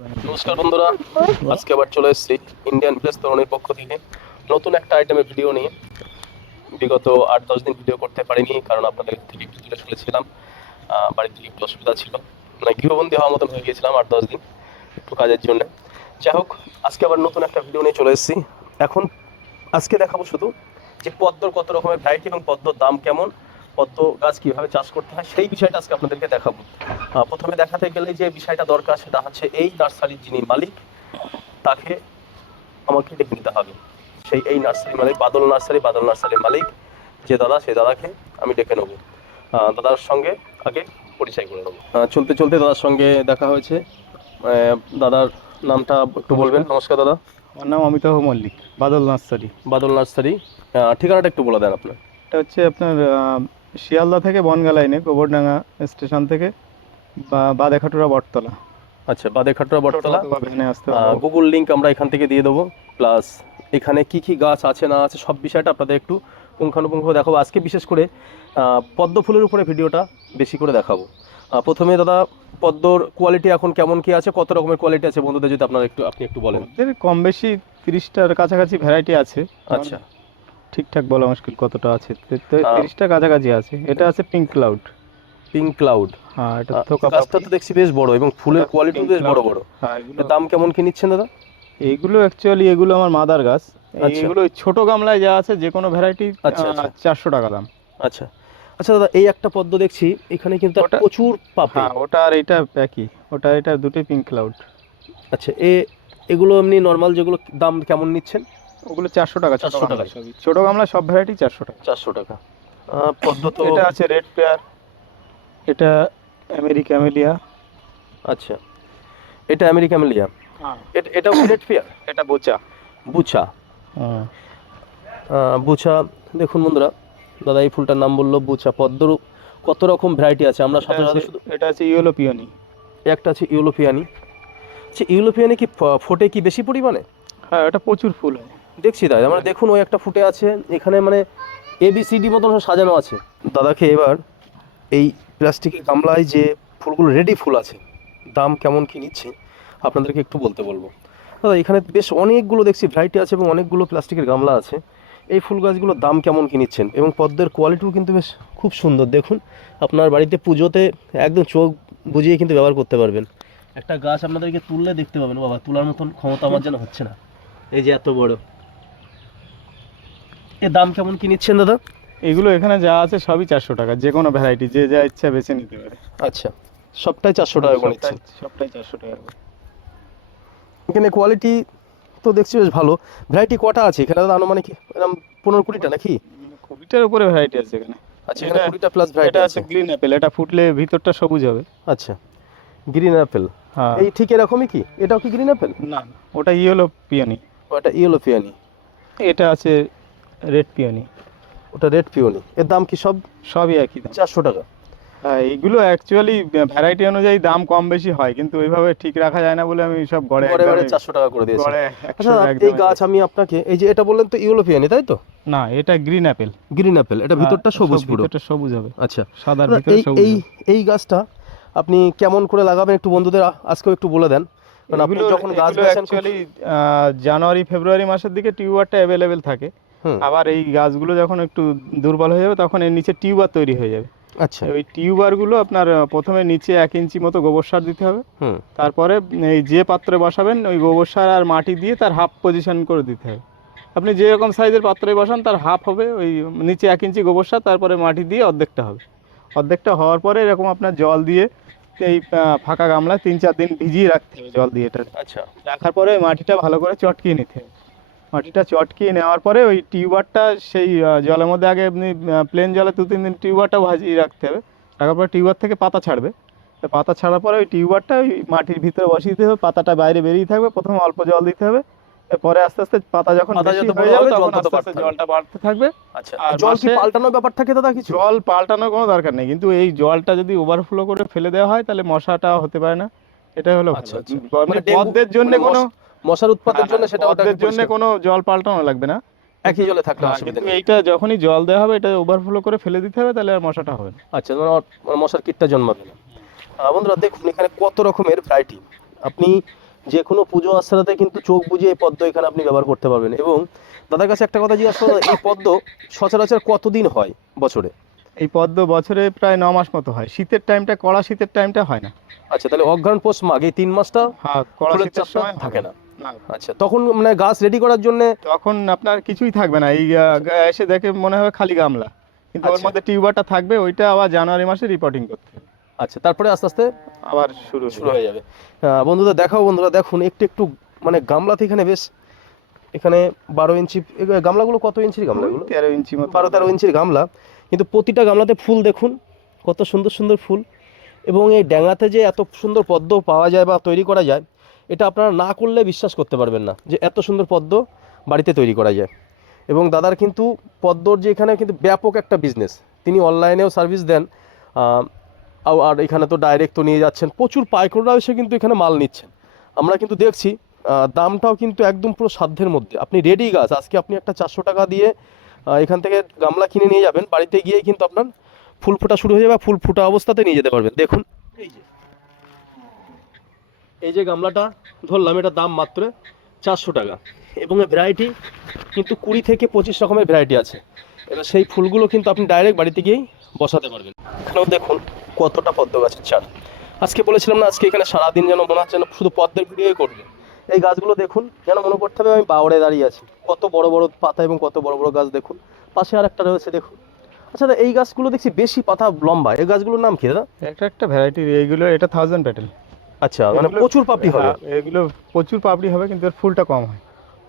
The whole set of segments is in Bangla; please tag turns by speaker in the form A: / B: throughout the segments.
A: নমস্কার বন্ধুরা, আজকে আবার চলে এসেছি ইন্ডিয়ান প্লেস তরুণের পক্ষ থেকে। নতুন একটা আইটেমের ভিডিও নিয়ে। বিগত আট দশ দিন ভিডিও করতে পারিনি, কারণ আপনাদের থেকে একটু দূরে চলেছিলাম বাড়ির থেকে একটু অসুবিধা ছিল। মানে গৃহবন্দী হওয়ার মতন হয়ে গিয়েছিলাম আট দশ দিন একটু কাজের জন্য। যাই হোক, আজকে আবার নতুন একটা ভিডিও নিয়ে চলে এসেছি। এখন আজকে দেখাবো শুধু যে পদ্মর কত রকমের ভ্যারাইটি এবং পদ্মর দাম কেমন। পদ্ম গাছ কীভাবে চাষ করতে হয় সেই বিষয়টা আজকে আপনাদেরকে দেখাবো। প্রথমে দেখাতে গেলে যে বিষয়টা দরকার সেটা হচ্ছে এই নার্সারির যিনি মালিক তাকে আমাকে ডেকে নিতে হবে। সেই এই নার্সারি মালিক বাদল নার্সারি বাদল নার্সারির মালিক যে দাদা সেই দাদাকে আমি ডেকে নেব। দাদার সঙ্গে আগে পরিচয় করে নেব। চলতে চলতে দাদার সঙ্গে দেখা হয়েছে। দাদার নামটা একটু বলবেন। নমস্কার দাদা।
B: আমার নাম অমিতাভ মল্লিক বাদল নার্সারি।
A: বাদল নার্সারি। ঠিকানাটা একটু বলে দেন আপনার।
B: এটা হচ্ছে আপনার শিয়ালদা থেকে বনগা লাইনে গোবরডাঙ্গা স্টেশন থেকে বা বাদেখাটুরা বটতলা।
A: আচ্ছা বাদেখাটুরা বটতলা।
B: ভ্যানে আসতে
A: গুগল লিংক আমরা এখান থেকে দিয়ে দেবো। প্লাস এখানে কি কি গাছ আছে না আছে সব বিষয়টা আপনাদের একটু পুঙ্খানুপুঙ্খ দেখাবো। আজকে বিশেষ করে পদ্ম ফুলের উপরে ভিডিওটা বেশি করে দেখাবো। প্রথমে দাদা পদ্মর কোয়ালিটি এখন কেমন কি আছে? কত রকমের কোয়ালিটি আছে? বন্ধুদের যদি আপনারা একটু আপনি একটু বলেন।
B: কম বেশি তিরিশটার কাছাকাছি ভ্যারাইটি আছে।
A: আচ্ছা।
B: ঠিকঠাক বলা মুশকিল কতটা আছে?
A: আহ,
B: তিরিশটার কাছাকাছি আছে। এটা আছে পিঙ্ক ক্লাউড
A: পিঙ্ক ক্লাউড
B: হ্যাঁ এটা থোকা
A: গাছটা তো দেখছি বেশ বড় এবং ফুলের কোয়ালিটিও বেশ বড় বড়।
B: হ্যাঁ এগুলো
A: দাম কেমন কি নিচ্ছেন দাদা?
B: এইগুলো অ্যাকচুয়ালি এগুলো আমার মাদার গাছ।
A: আচ্ছা।
B: এগুলো ছোট গামলায় যা আছে যে কোনো ভ্যারাইটি। চারশো টাকা দাম।
A: আচ্ছা। আচ্ছা দাদা এই একটা পদ্ম দেখছি এখানে কিন্তু প্রচুর পাপড়ি।
B: হ্যাঁ ওটা আর এটা একই। ওটা এটা দুটোই পিঙ্ক ক্লাউড
A: আচ্ছা এ এগুলো এমনি নর্মাল যেগুলো দাম কেমন নিচ্ছেন?
B: ওগুলো চারশো টাকা
A: 400 টাকা।
B: ছোট গামলা সব ভ্যারাইটি চারশো টাকা।
A: চারশো টাকা। পদ্ম তো
B: এটা আছে রেড পেয়ার এটা আমেরিকা
A: আচ্ছা। এটা আমেরিকা মেলিয়া এটা রেড পেয়ার
B: এটা বোচা।
A: দেখুন বন্ধুরা দাদা এই ফুলটার নাম বলল বুছা পদ্মর কত রকম ভ্যারাইটি আছে? আমরা সাথে সাথে শুধু
B: এটা আছে ইয়েলো পিওনি
A: একটা আছে ইউলোপিয়ানি আচ্ছা ইউলোপিয়ানি কি ফোটে কি বেশি পরিমাণে?
B: হ্যাঁ এটা প্রচুর ফুল হয়।
A: দেখছি দাদা মানে দেখুন ওই একটা ফুটে আছে, এখানে মানে এবিসিডি মতন সাজানো আছে। দাদাকে এবার এই প্লাস্টিকের গামলায় যে ফুলগুলো রেডি ফুল আছে, দাম কেমন কি নিচ্ছে, আপনাদেরকে একটু বলতে বলব। দাদা, এখানে বেশ অনেকগুলো দেখছি ভ্যারাইটি আছে এবং অনেকগুলো প্লাস্টিকের গামলা আছে। এই ফুল গাছগুলোর দাম কেমন কি নিচ্ছেন? এবং পদ্মের কোয়ালিটিও কিন্তু বেশ খুব সুন্দর। দেখুন, আপনার বাড়িতে পুজোতে একদম চোখ বুঝিয়ে কিন্তু ব্যবহার করতে পারবেন। একটা গাছ আপনাদেরকে তুললে দেখতে পাবেন, বাবা, তোলার মতন ক্ষমতা আমার যেন হচ্ছে না। এই যে এত বড়। এর দাম কেমন কি নিচ্ছেন দাদা?
B: এগুলো এখানে যা আছে সবই চারশো টাকা যে কোনো ভ্যারাইটি যে যা ইচ্ছা বেছে নিতে পারে।
A: আচ্ছা সবটাই চারশো টাকা করে নিচ্ছেন?
B: সবটাই- চারশো টাকা করে।
A: এখানে কোয়ালিটি তো দেখছি বেশ ভালো। ভ্যারাইটি কটা আছে? এখানে দাদা আনুমানিক এরকম পনেরো কুড়িটা নাকি?
B: কুড়িটার উপরে ভ্যারাইটি আছে এখানে।
A: আচ্ছা এখানে কুড়িটা প্লাস ভ্যারাইটি আছে
B: গ্রিন অ্যাপেল এটা ফুটলে ভিতরটা সবুজ হবে।
A: আচ্ছা গ্রিন অ্যাপেল
B: হ্যাঁ।
A: এই ঠিক এরকমই কি? এটাও কি গ্রিন অ্যাপেল
B: না ওটা ইয়েলো পিওনি
A: ওটা ইয়েলো পিওনি
B: এটা আছে রেড পিওনি।
A: ওটা রেড পিওনি। এর দাম কি সব?
B: সবই একই দাম।
A: চারশো টাকা।
B: হ্যাঁ এইগুলো অ্যাকচুয়ালি ভ্যারাইটি অনুযায়ী দাম কম বেশি হয় কিন্তু ওইভাবে ঠিক রাখা যায় না বলে আমি সব গড়ে
A: গড়ে চারশো টাকা করে দিয়েছে। আচ্ছা এই গাছ আমি আপনাকে এই যে এটা বললেন তো ইউলোপিয়ানি তাই তো?
B: না এটা গ্রিন অ্যাপেল
A: গ্রিন অ্যাপেল এটা ভিতরটা সবুজ পুরো।
B: ভিতরটা সবুজ হবে।
A: আচ্ছা।
B: সাদার ভিতরে
A: এই
B: সবুজ
A: এই এই গাছটা আপনি কেমন করে লাগাবেন একটু বন্ধুদের? আজকেও একটু বলে দেন। কারণ আপনি যখন গাছ
B: অ্যাকচুয়ালি জানুয়ারি ফেব্রুয়ারি মাসের দিকে টিউবারটা অ্যাভেলেবেল থাকে। আবার এই গাছগুলো যখন একটু দুর্বল হয়ে যাবে তখন এর নিচে টিউবার তৈরি হয়ে যাবে।
A: আচ্ছা।
B: ওই টিউবারগুলো আপনার প্রথমে নিচে এক ইঞ্চি মতো গোবর সার দিতে হবে।
A: হুম।
B: তারপরে এই যে পাত্রে বসাবেন ওই গোবর সার আর মাটি দিয়ে তার হাফ পজিশন করে দিতে হবে। আপনি যে রকম সাইজের পাত্রে বসান তার হাফ হবে ওই নিচে এক ইঞ্চি গোবর সার তারপরে মাটি দিয়ে অর্ধেকটা হবে। অর্ধেকটা হওয়ার পরে এরকম আপনার জল দিয়ে এই ফাঁকা গামলায় তিন চার দিন ভিজিয়ে রাখতে হবে জল দিয়ে এটা।
A: আচ্ছা।
B: রাখার পরে মাটিটা ভালো করে চটকিয়ে নিতে হবে। মাটিটা চটকিয়ে নেওয়ার পরে ওই টিউবারটা সেই জলের মধ্যে আগে আপনি প্লেন জলে দু তিন দিন টিউবারটা ভাজিয়ে রাখতে হবে। রাখার পরে টিউবার থেকে পাতা ছাড়বে। পাতা ছাড়ার পরে ওই টিউবারটা ওই মাটির ভিতরে বসিয়ে দিতে হবে পাতাটা বাইরে বেরিয়ে থাকবে প্রথমে অল্প জল দিতে হবে। পরে আস্তে আস্তে পাতা যখন। জলটা বাড়তে থাকবে।
A: আচ্ছা জল কি পাল্টানোর ব্যাপার থাকে দাদা কিছু?
B: জল পাল্টানোর কোনো দরকার নেই। কিন্তু এই জলটা যদি ওভারফ্লো করে ফেলে দেওয়া হয় তাহলে মশাটা হতে পারে না। এটা হলো
A: আচ্ছা, আচ্ছা।
B: মানে
A: মানে
B: পদ্মের জন্য
A: মানে
B: কোনো
A: মশার উৎপাদের জন্য সেটা ওটাকে
B: পদ্মের জন্য কোনো জল পাল্টানো লাগবে না।
A: একই জলে থাকলে
B: হ্যাঁ,
A: অসুবিধা নেই।
B: এইটা যখনই জল দেওয়া হবে এটা ওভারফ্লো করে ফেলে দিতে হবে তাহলে আর মশাটা হবে না।
A: আচ্ছা মানে মশার কীটটা জন্মাবে না। বন্ধুরা দেখুন এখানে কত রকমের ভ্যারাইটি আপনি যে কোনো পুজো আশ্রাতে কিন্তু চোখ বুঝে এই পদ্ম এখানে আপনি ব্যবহার করতে পারবেন। এবং দাদার কাছে একটা কথা জিজ্ঞাসা করো এই পদ্ম সচরাচর কতদিন হয় বছরে?
B: এই পদ্ম বছরে প্রায় ন মাস মতো হয়। শীতের টাইমটা কড়া শীতের টাইমটা হয় না।
A: আচ্ছা তাহলে অঘ্রাণ পৌষ মাঘ এই তিন মাসটা
B: হ্যাঁ কড়া শীতের সময়
A: থাকে না। আচ্ছা তখন মানে গাছ রেডি করার জন্য
B: তখন আপনার কিছুই থাকবে না। এই এসে দেখে মনে হবে খালি গামলা। কিন্তু ওর
A: আচ্ছা।
B: মধ্যে টিউবারটা থাকবে ওইটা আবার জানুয়ারি মাসে রিপোর্টিং করতে
A: আচ্ছা তারপরে আস্তে আস্তে
B: আবার শুরু
A: শুরু হয়ে যাবে। বন্ধুরা দেখাও বন্ধুরা দেখুন একটু একটু মানে গামলাতে এখানে বেশ এখানে বারো ইঞ্চি গামলাগুলো কত ইঞ্চির গামলাগুলো
B: তেরো ইঞ্চি
A: বারো তেরো ইঞ্চির গামলা। কিন্তু প্রতিটা গামলাতে ফুল দেখুন কত সুন্দর সুন্দর ফুল। এবং এই ড্যাঙাতে যে এত সুন্দর পদ্ম পাওয়া যায় বা তৈরি করা যায় এটা আপনারা না করলে বিশ্বাস করতে পারবেন না যে এত সুন্দর পদ্ম বাড়িতে তৈরি করা যায়। এবং দাদার কিন্তু পদ্মর যে এখানে কিন্তু ব্যাপক একটা বিজনেস তিনি অনলাইনেও সার্ভিস দেন আর এখানে তো ডাইরেক্ট তো নিয়ে যাচ্ছেন। প্রচুর পাইকাররা এসে কিন্তু এখানে মাল নিচ্ছেন। আমরা কিন্তু দেখছি দামটাও কিন্তু একদম পুরো সাধ্যের মধ্যে। আপনি রেডি গাছ, আজকে আপনি একটা চারশো টাকা দিয়ে এখান থেকে গামলা কিনে নিয়ে যাবেন। বাড়িতে গিয়েই কিন্তু আপনার ফুল ফোটা শুরু হয়ে যাবে, ফুল ফোটা অবস্থাতে নিয়ে যেতে পারবেন। দেখুন, এই যে। এই যে গামলাটা, ধরলাম, এটার দাম মাত্র চারশো টাকা। এবং ভ্যারাইটি কিন্তু কুড়ি থেকে পঁচিশ রকমের ভ্যারাইটি আছে। এবার সেই ফুলগুলো কিন্তু আপনি ডাইরেক্ট বাড়িতে গিয়েই বসাতে পারবেন। এখানেও দেখুন কতটা পদ্ম গাছের চার আজকে বলেছিলাম না, আজকে এখানে সারাদিন যেন মনে হচ্ছে শুধু পদ্মের ভিডিওই করবে। এই গাছগুলো দেখুন, যেন মনে করতে হবে আমি বাউড়ে দাঁড়িয়ে আছি। কত বড় বড় পাতা এবং কত বড় বড় গাছ দেখুন। পাশে আর একটা রয়েছে, দেখুন। আচ্ছা এই গাছগুলো দেখছি বেশি পাতা লম্বা। এই গাছগুলোর নাম কি দাদা?
B: একটা একটা ভ্যারাইটি এইগুলো এটা থাউজেন্ড প্যাটেল
A: আচ্ছা মানে প্রচুর পাপড়ি হবে।
B: এগুলো প্রচুর পাপড়ি হবে কিন্তু এর ফুলটা কম হয়।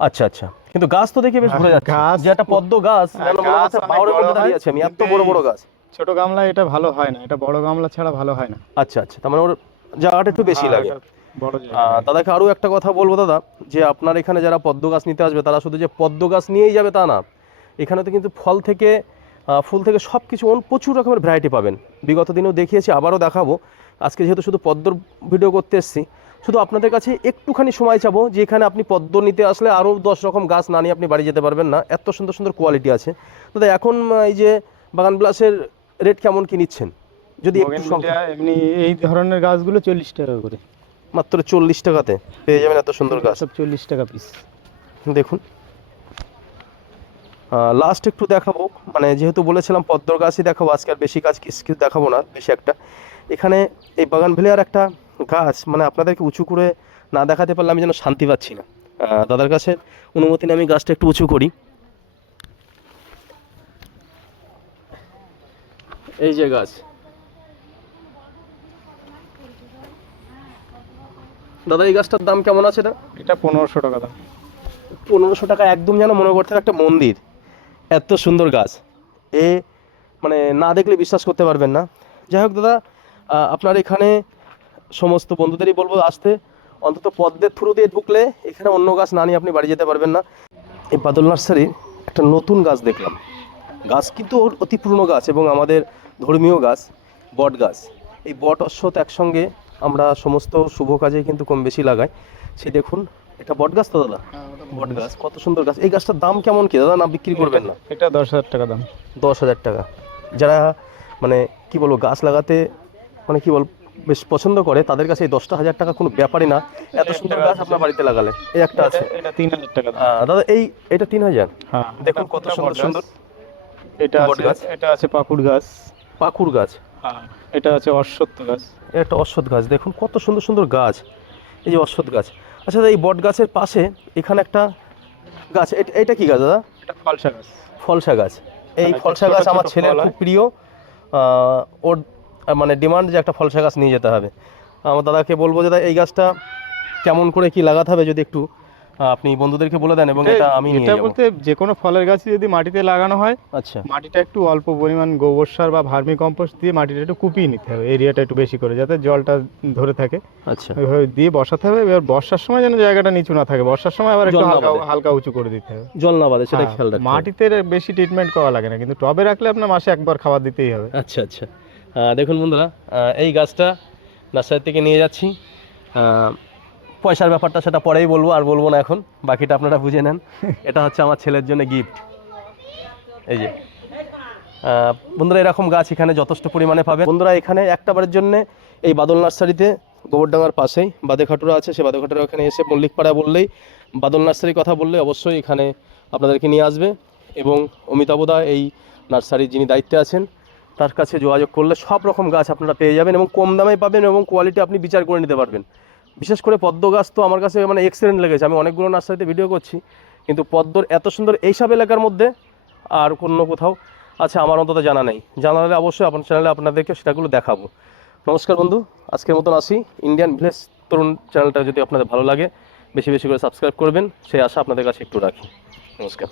A: আচ্ছা আচ্ছা। কিন্তু গাছ তো দেখে বেশ বোঝা যাচ্ছে।
B: গাছ-
A: যে একটা পদ্ম গাছ
B: হ্যাঁ,
A: মনে
B: অনেক
A: মধ্যে দাঁড়িয়ে
B: হয়,
A: আছি? আমি এত বড় বড় গাছ।
B: ছোট গামলা এটা ভালো হয় না। এটা বড় গামলা ছাড়া ভালো হয় না।
A: আচ্ছা আচ্ছা। তার মানে ওর জায়গাটা একটু বেশি
B: হ্যাঁ,
A: লাগে। দাদাকে আরও একটা কথা বলব দাদা যে আপনার এখানে যারা পদ্ম গাছ নিতে আসবে তারা শুধু যে পদ্ম গাছ নিয়েই যাবে তা না এখানে তো কিন্তু ফল থেকে ফুল থেকে সব কিছু প্রচুর রকমের ভ্যারাইটি পাবেন। বিগত দিনেও দেখিয়েছি আবারও দেখাবো। আজকে যেহেতু শুধু পদ্মর ভিডিও করতে এসেছি শুধু আপনাদের কাছে একটুখানি সময় চাবো যে এখানে আপনি পদ্ম নিতে আসলে আরও দশ রকম গাছ না নিয়ে আপনি বাড়ি যেতে পারবেন না। এত সুন্দর সুন্দর কোয়ালিটি আছে। দাদা এখন এই যে বাগান বিলাসের রেট কেমন কি নিচ্ছেন? যদি একটু
B: এমনি এই ধরনের গাছগুলো চল্লিশ টাকা করে।
A: মাত্র চল্লিশ টাকাতে পেয়ে যাবেন এত সুন্দর গাছ।
B: চল্লিশ টাকা পিস
A: দেখুন। লাস্ট একটু দেখাবো। মানে যেহেতু বলেছিলাম পদ্মর গাছই দেখাবো আজকে আর বেশি গাছ কিছু কিছু দেখাবো না বেশি একটা। এখানে এই বাগান ভেলিয়ার একটা গাছ মানে আপনাদেরকে উঁচু করে না দেখাতে পারলে আমি যেন শান্তি পাচ্ছি না। দাদার কাছে অনুমতি নিয়ে আমি গাছটা একটু উঁচু করি। এই যে গাছ। দাদা এই গাছটার দাম কেমন আছে এটা?
B: এটা পনেরোশো টাকা দাম।
A: পনেরোশো টাকা একদম যেন মনে করতে একটা মন্দির। এত সুন্দর গাছ। এ মানে না দেখলে বিশ্বাস করতে পারবেন না। যাই হোক দাদা আপনার এখানে সমস্ত বন্ধুদেরই বলব আসতে। অন্তত পদ্মের থ্রু দিয়ে ঢুকলে এখানে অন্য গাছ না নিয়ে আপনি বাড়ি যেতে পারবেন না। এই বাদল নার্সারির একটা নতুন গাছ দেখলাম। গাছ কিন্তু অতি পুরনো গাছ এবং আমাদের ধর্মীয় গাছ, বট গাছ। এই বট অশ্বত একসঙ্গে আমরা সমস্ত শুভ কাজে কিন্তু কম বেশি লাগাই। সে দেখুন এটা বট গাছ তো দাদা? বট গাছ। কত সুন্দর গাছ। এই গাছটার দাম কেমন কি দাদা? না বিক্রি করবেন না?
B: এটা দশ হাজার টাকা দাম।
A: দশ হাজার টাকা। যারা মানে কি বলব গাছ লাগাতে মানে কি বল বেশ পছন্দ করে তাদের কাছে এই দশটা হাজার টাকা কোনো ব্যাপারই না। এত সুন্দর গাছ আপনার বাড়িতে লাগালে। এই একটা আছে।
B: এটা- তিন হাজার টাকা
A: দাদা এই এটা তিন হাজার?
B: হ্যাঁ।
A: দেখুন কত সুন্দর সুন্দর।
B: এটা
A: বট গাছ।
B: এটা আছে পাকুড় গাছ।
A: পাকুর গাছ।
B: হ্যাঁ এটা আছে অশ্বত্থ গাছ।
A: এটা একটা অশ্বত্থ গাছ। দেখুন কত সুন্দর সুন্দর গাছ। এই যে অশ্বত্থ গাছ। আচ্ছা দাদা এই বট গাছের পাশে এখানে একটা গাছ এটা- কি গাছ দাদা?
B: এটা ফলসা গাছ।
A: ফলসা গাছ। এই
B: হ্যাঁ,
A: ফলসা গাছ আমার ছেলের খুব প্রিয়। ওর মানে ডিমান্ড যে একটা ফলসা গাছ নিয়ে যেতে হবে। আমার দাদাকে বলব যে দাদা এই গাছটা কেমন করে কি লাগাতে হবে যদি একটু আপনি বন্ধুদেরকে বলে দেন এবং এটা আমি নিয়ে
B: এটা বলতে যে কোনো ফলের গাছই যদি মাটিতে লাগানো হয়
A: আচ্ছা।
B: মাটিটা একটু অল্প পরিমাণ গোবর সার বা ভার্মি কম্পোস্ট দিয়ে মাটিটা একটু কুপিয়ে নিতে হবে এরিয়াটা একটু বেশি করে যাতে জলটা ধরে থাকে।
A: আচ্ছা।
B: ওইভাবে দিয়ে বসাতে হবে এবার বর্ষার সময় যেন জায়গাটা নিচু না থাকে বর্ষার সময় আবার একটু হালকা হালকা উঁচু করে দিতে হবে।
A: জল না বাদে সেটা
B: হ্যাঁ,
A: খেয়াল রাখতে
B: মাটিতে বেশি ট্রিটমেন্ট করা লাগে না কিন্তু টবে রাখলে আপনার মাসে একবার খাবার দিতেই হবে।
A: আচ্ছা আচ্ছা। দেখুন বন্ধুরা এই গাছটা নার্সারি থেকে নিয়ে যাচ্ছি। পয়সার ব্যাপারটা সেটা পরেই বলব আর বলব না এখন। বাকিটা আপনারা বুঝে নেন। এটা হচ্ছে আমার ছেলের জন্য গিফট এই যে বন্ধুরা এরকম গাছ এখানে যথেষ্ট পরিমাণে পাবে বন্ধুরা এখানে একটা বারের জন্য এই বাদল নার্সারিতে গোবরডাঙ্গার পাশেই বাদেখাটুরা আছে। সে বাদেখাটুরা ওখানে এসে মল্লিকপাড়া বললেই বাদল নার্সারির কথা বললে অবশ্যই এখানে আপনাদেরকে নিয়ে আসবে। এবং অমিতাভদা এই নার্সারির যিনি দায়িত্বে আছেন তার কাছে যোগাযোগ করলে সব রকম গাছ আপনারা পেয়ে যাবেন এবং কম দামে পাবেন এবং কোয়ালিটি আপনি বিচার করে নিতে পারবেন। বিশেষ করে পদ্ম গাছ তো আমার কাছে মানে এক্সেলেন্ট লেগেছে। আমি অনেকগুলো নার্সারিতে ভিডিও করছি, কিন্তু পদ্মর এত সুন্দর এইসব এলাকার মধ্যে আর অন্য কোথাও আচ্ছা আমার অন্তত জানা নেই। জানালে অবশ্যই আপনার চ্যানেলে আপনাদেরকে সেটাগুলো দেখাবো। নমস্কার বন্ধু, আজকের মতন আসি। ইন্ডিয়ান ভিলেজ তরুণ চ্যানেলটা যদি আপনাদের ভালো লাগে, বেশি বেশি করে সাবস্ক্রাইব করবেন, সেই আশা আপনাদের কাছে একটু রাখি। নমস্কার।